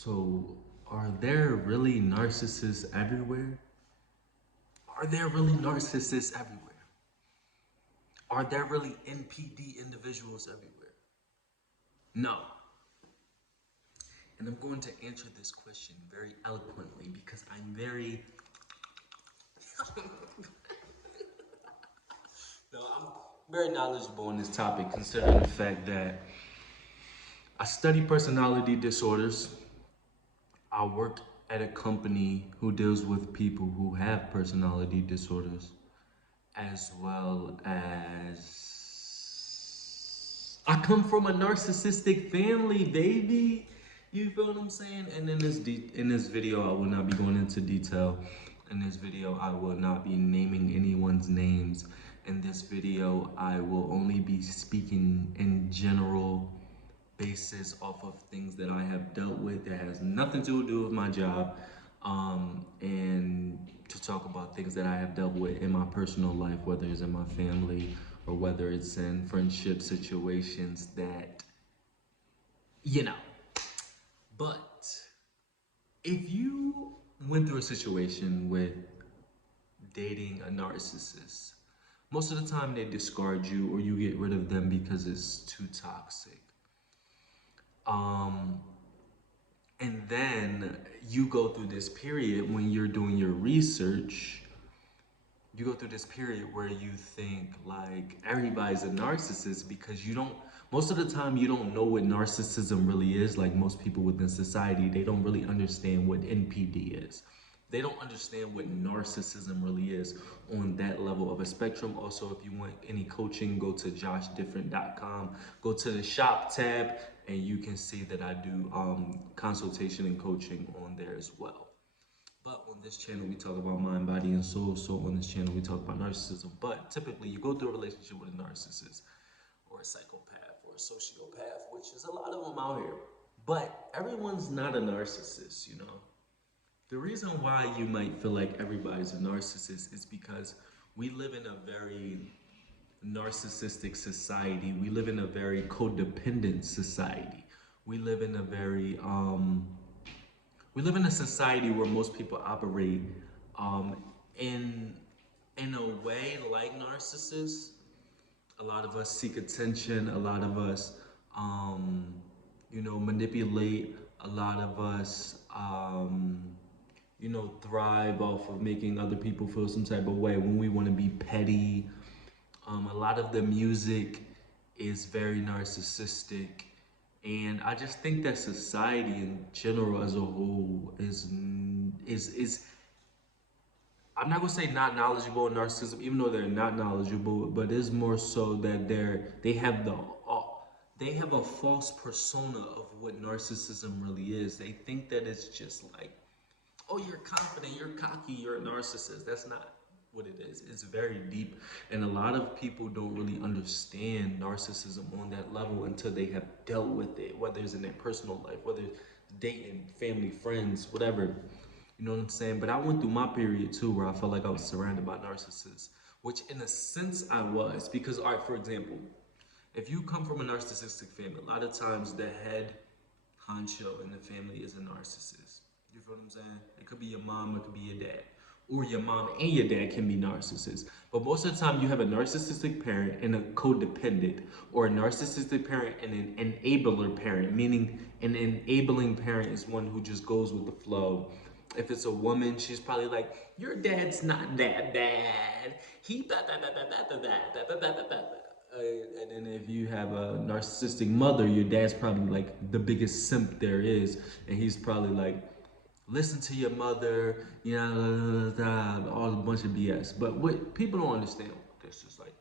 So, are there really narcissists everywhere? Are there really narcissists everywhere? Are there really NPD individuals everywhere? No. And I'm going to answer this question very eloquently because I'm very. No, I'm very knowledgeable on this topic considering the fact that I study personality disorders. I work at a company who deals with people who have personality disorders, as well as I come from a narcissistic family, baby. You feel what I'm saying? And in this video, I will not be going into detail. In this video, I will not be naming anyone's names. In this video, I will only be speaking in general basis off of things that I have dealt with that has nothing to do with my job, and to talk about things that I have dealt with in my personal life, whether it's in my family or whether it's in friendship situations that, you know. But if you went through a situation with dating a narcissist, most of the time they discard you or you get rid of them because it's too toxic. Um, and then you go through this period when you're doing your research, you go through this period where you think like everybody's a narcissist because you don't, most of the time you don't know what narcissism really is. Like most people within society, they don't really understand what NPD is. They don't understand what narcissism really is on that level of a spectrum. Also, if you want any coaching, go to joshdifferent.com, go to the shop tab, and you can see that I do consultation and coaching on there as well. But on this channel, we talk about mind, body, and soul. So on this channel, we talk about narcissism. But typically, you go through a relationship with a narcissist or a psychopath or a sociopath, which is a lot of them out here. But everyone's not a narcissist, you know. The reason why you might feel like everybody's a narcissist is because we live in a very narcissistic society. We live in a very codependent society. We live in a very we live in a society where most people operate um, in in a way like narcissists. A lot of us seek attention. A lot of us, manipulate. A lot of us, thrive off of making other people feel some type of way when we want to be petty. A lot of the music is very narcissistic. And I just think that society in general as a whole is I'm not gonna say not knowledgeable in narcissism, even though they're not knowledgeable, but it's more so that they have a false persona of what narcissism really is. They think that it's just like, oh, you're confident, you're cocky, you're a narcissist. That's not what it is. It's very deep, and a lot of people don't really understand narcissism on that level until they have dealt with it, whether it's in their personal life, whether it's dating, family, friends, whatever. You know what I'm saying? But I went through my period too where I felt like I was surrounded by narcissists, which in a sense I was. Because, all right, for example, if you come from a narcissistic family, a lot of times the head honcho in the family is a narcissist. You feel what I'm saying? It could be your mom, it could be your dad. Or your mom and your dad can be narcissists. But most of the time you have a narcissistic parent and a codependent, or a narcissistic parent and an enabler parent, meaning an enabling parent is one who just goes with the flow. If it's a woman, she's probably like, your dad's not that bad. He da da da da da da da da da da da. And then if you have a narcissistic mother, your dad's probably like the biggest simp there is, and he's probably like, listen to your mother, all a bunch of BS. But what people don't understand with this is like,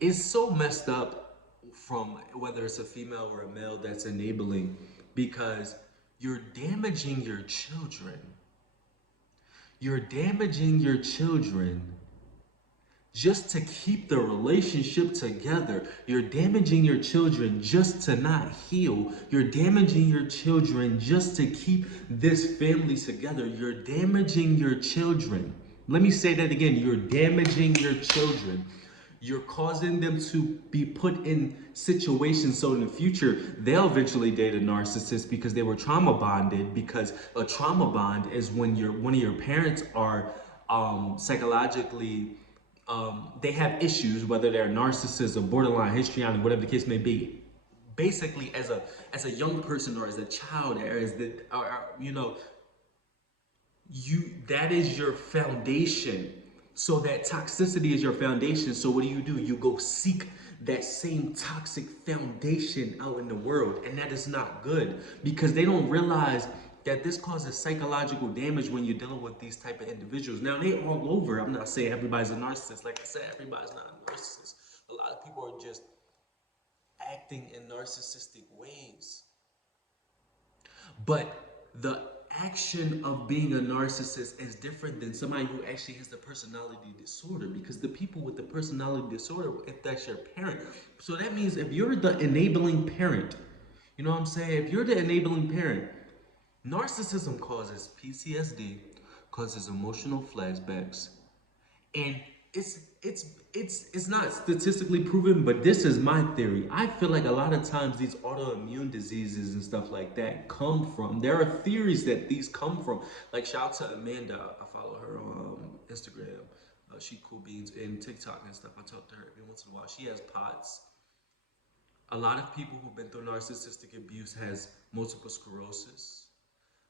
it's so messed up from whether it's a female or a male that's enabling, because you're damaging your children. You're damaging your children just to keep the relationship together. You're damaging your children just to not heal. You're damaging your children just to keep this family together. You're damaging your children. Let me say that again. You're damaging your children. You're causing them to be put in situations so in the future they'll eventually date a narcissist because they were trauma bonded. Because a trauma bond is when one of your parents are psychologically they have issues, whether they're narcissism, borderline, histrionic, whatever the case may be. Basically, as a young person or as a child, or as the you know, you that is your foundation. So that toxicity is your foundation. So what do? You go seek that same toxic foundation out in the world, and that is not good because they don't realize that this causes psychological damage when you're dealing with these type of individuals. Now they all over. I'm not saying everybody's a narcissist. Like I said, everybody's not a narcissist. A lot of people are just acting in narcissistic ways. But the action of being a narcissist is different than somebody who actually has the personality disorder, because the people with the personality disorder, if that's your parent, so that means if you're the enabling parent, you know what I'm saying? If you're the enabling parent, narcissism causes PTSD, causes emotional flashbacks, and it's not statistically proven, but this is my theory. I feel like a lot of times these autoimmune diseases and stuff like that come from. There are theories that these come from. Like shout out to Amanda. I follow her on Instagram. She cool beans and TikTok and stuff. I talk to her every once in a while. She has pots. A lot of people who've been through narcissistic abuse has multiple sclerosis.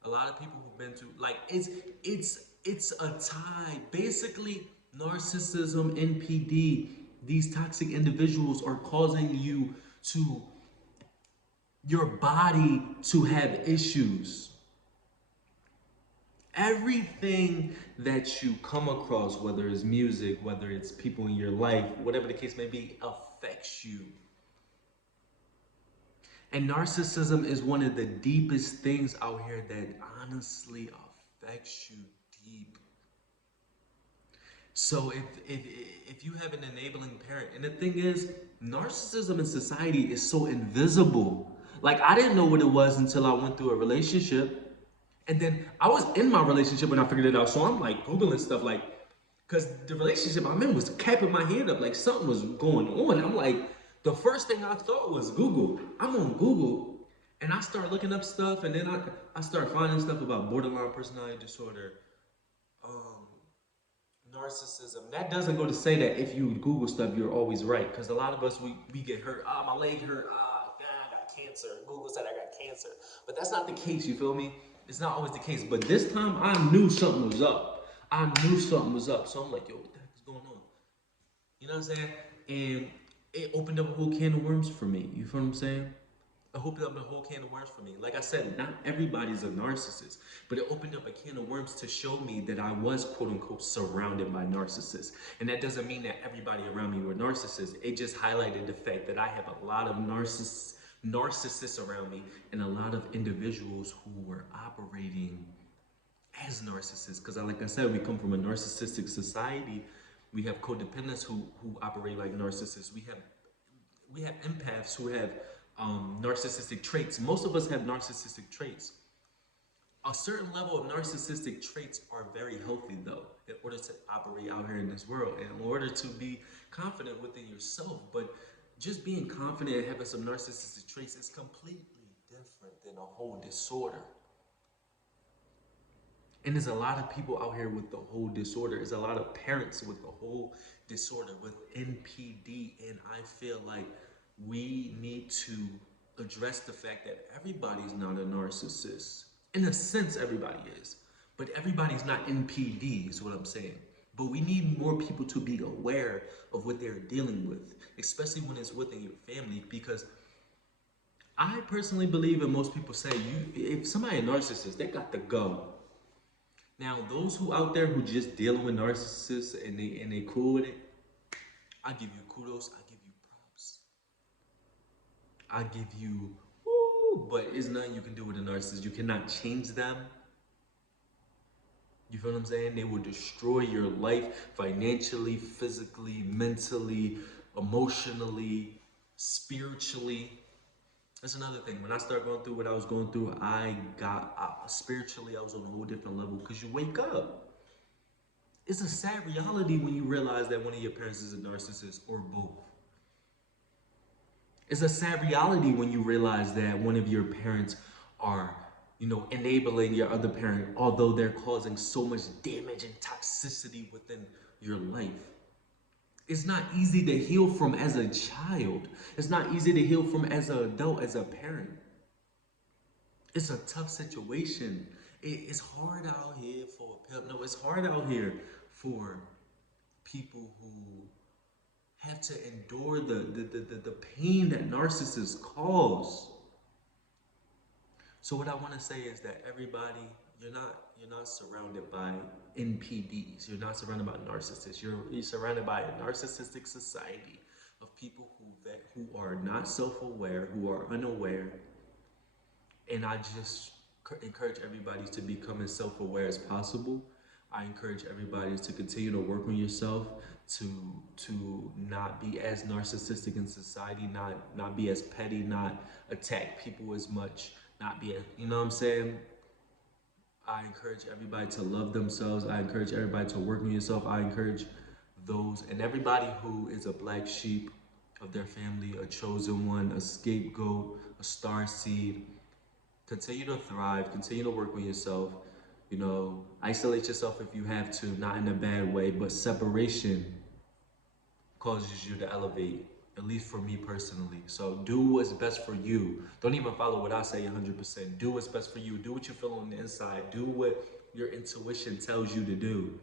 A lot of people who've been through like it's a tie. Basically, narcissism, NPD, these toxic individuals are causing you to your body to have issues. Everything that you come across, whether it's music, whether it's people in your life, whatever the case may be, affects you. And narcissism is one of the deepest things out here that honestly affects you deep. So if you have an enabling parent, and the thing is, narcissism in society is so invisible. Like I didn't know what it was until I went through a relationship, and then I was in my relationship when I figured it out. So I'm like googling stuff, like, because the relationship I'm in was capping my head up, like something was going on. I'm like, the first thing I thought was Google. I'm on Google, and I start looking up stuff, and then I start finding stuff about borderline personality disorder. Um, Narcissism. That doesn't go to say that if you Google stuff, you're always right. Because a lot of us, we get hurt. Ah, my leg hurt. Ah, I got cancer. Google said I got cancer. But that's not the case, you feel me? It's not always the case. But this time, I knew something was up. I knew something was up. So I'm like, yo, what the heck is going on? You know what I'm saying? And it opened up a whole can of worms for me. You feel what I'm saying? It opened up a whole can of worms for me. Like I said, not everybody's a narcissist, but it opened up a can of worms to show me that I was quote unquote surrounded by narcissists. And that doesn't mean that everybody around me were narcissists. It just highlighted the fact that I have a lot of narcissists around me and a lot of individuals who were operating as narcissists. Because like I said, we come from a narcissistic society. We have codependents who operate like narcissists. We have empaths who have narcissistic traits. Most of us have narcissistic traits. A certain level of narcissistic traits are very healthy, though, in order to operate out here in this world, and in order to be confident within yourself. But just being confident and having some narcissistic traits is completely different than a whole disorder. And there's a lot of people out here with the whole disorder. There's a lot of parents with the whole disorder, with NPD. And I feel like we need to address the fact that everybody's not a narcissist. In a sense, everybody is. But everybody's not NPD, is what I'm saying. But we need more people to be aware of what they're dealing with, especially when it's within your family. Because I personally believe, and most people say, if somebody a narcissist, they got to go. Now, those who out there who just dealing with narcissists and they cool with it, I give you kudos, I give you props. I give you, woo, but it's nothing you can do with a narcissist. You cannot change them. You feel what I'm saying? They will destroy your life financially, physically, mentally, emotionally, spiritually. That's another thing. When I started going through what I was going through, I got spiritually, I was on a whole different level because you wake up. It's a sad reality when you realize that one of your parents is a narcissist or both. It's a sad reality when you realize that one of your parents are, enabling your other parent, although they're causing so much damage and toxicity within your life. It's not easy to heal from as a child. It's not easy to heal from as an adult, as a parent. It's a tough situation. It's hard out here for a pimp. No, it's hard out here for people who have to endure the pain that narcissists cause. So what I want to say is that everybody, you're not surrounded by NPDs. You're not surrounded by narcissists. You're surrounded by a narcissistic society of people who are not self-aware, who are unaware. And I just encourage everybody to become as self-aware as possible. I encourage everybody to continue to work on yourself, to not be as narcissistic in society, not be as petty, not attack people as much, not be, you know what I'm saying? I encourage everybody to love themselves. I encourage everybody to work on yourself. I encourage those and everybody who is a black sheep of their family, a chosen one, a scapegoat, a star seed. Continue to thrive, continue to work on yourself. Isolate yourself if you have to, not in a bad way, but separation causes you to elevate, at least for me personally. So do what's best for you. Don't even follow what I say 100%. Do what's best for you. Do what you feel on the inside. Do what your intuition tells you to do.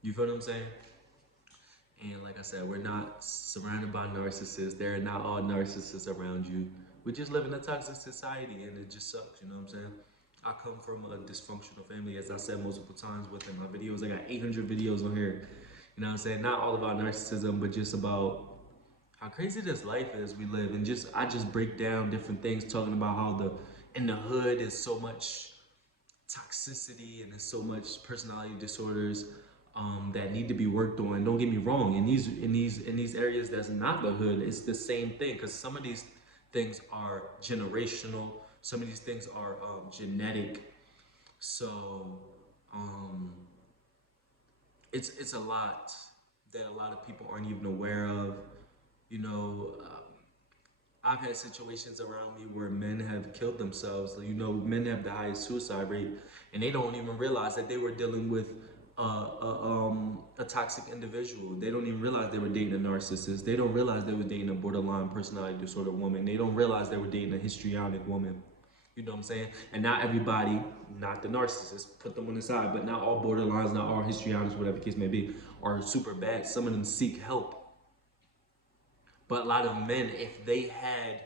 You feel what I'm saying? And like I said, we're not surrounded by narcissists. There are not all narcissists around you. We just live in a toxic society and it just sucks, you know what I'm saying? I come from a dysfunctional family, as I said multiple times within my videos. I got 800 videos on here, you know what I'm saying? Not all about narcissism, but just about how crazy this life is we live. And I just break down different things, talking about how in the hood is so much toxicity and there's so much personality disorders that need to be worked on. Don't get me wrong. In these areas that's not the hood, it's the same thing. Because some of these things are generational. Some of these things are genetic. So it's a lot that a lot of people aren't even aware of. You know, I've had situations around me where men have killed themselves. Men have the highest suicide rate, and they don't even realize that they were dealing with a toxic individual. They don't even realize they were dating a narcissist. They don't realize they were dating a borderline personality disorder woman. They don't realize they were dating a histrionic woman. You know what I'm saying? And not everybody, not the narcissists, put them on the side, but not all borderlines, not all histrionics, whatever the case may be, are super bad. Some of them seek help. But a lot of men, if they had,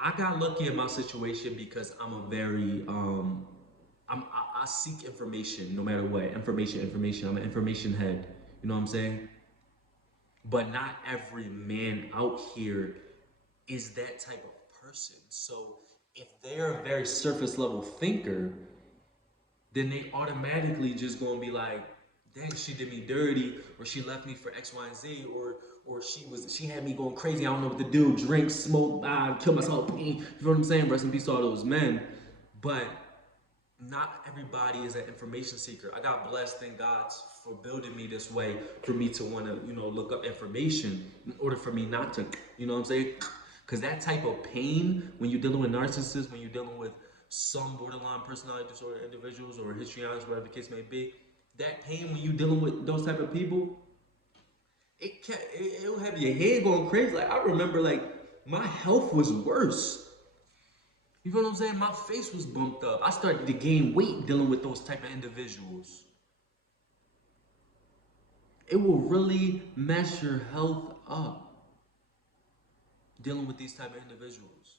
I got lucky in my situation because I'm a very, I seek information no matter what. Information. I'm an information head. You know what I'm saying? But not every man out here is that type of person. So if they're a very surface level thinker, then they automatically just gonna be like, dang, she did me dirty, or she left me for X, Y, and Z, or she had me going crazy. I don't know what to do. Drink, smoke, kill myself. You know what I'm saying? Rest in peace to all those men. But not everybody is an information seeker. I got blessed, thank God, for building me this way, for me to want to, look up information in order for me not to, you know what I'm saying? Because that type of pain, when you're dealing with narcissists, when you're dealing with some borderline personality disorder individuals or histrionics, whatever the case may be, that pain when you're dealing with those type of people, it'll have your head going crazy. Like, I remember, like, my health was worse. You know what I'm saying? My face was bumped up. I started to gain weight dealing with those type of individuals. It will really mess your health up dealing with these type of individuals.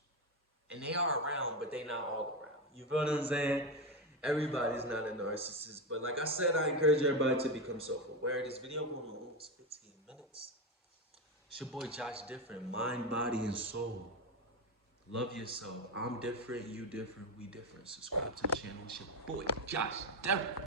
And they are around, but they not all around. You feel what I'm saying? Everybody's not a narcissist. But like I said, I encourage everybody to become self-aware. This video going on almost 15 minutes. It's your boy Joshdifferent, mind, body, and soul. Love yourself. I'm different, you different, we different. Subscribe to the channel. It's your boy Joshdifferent.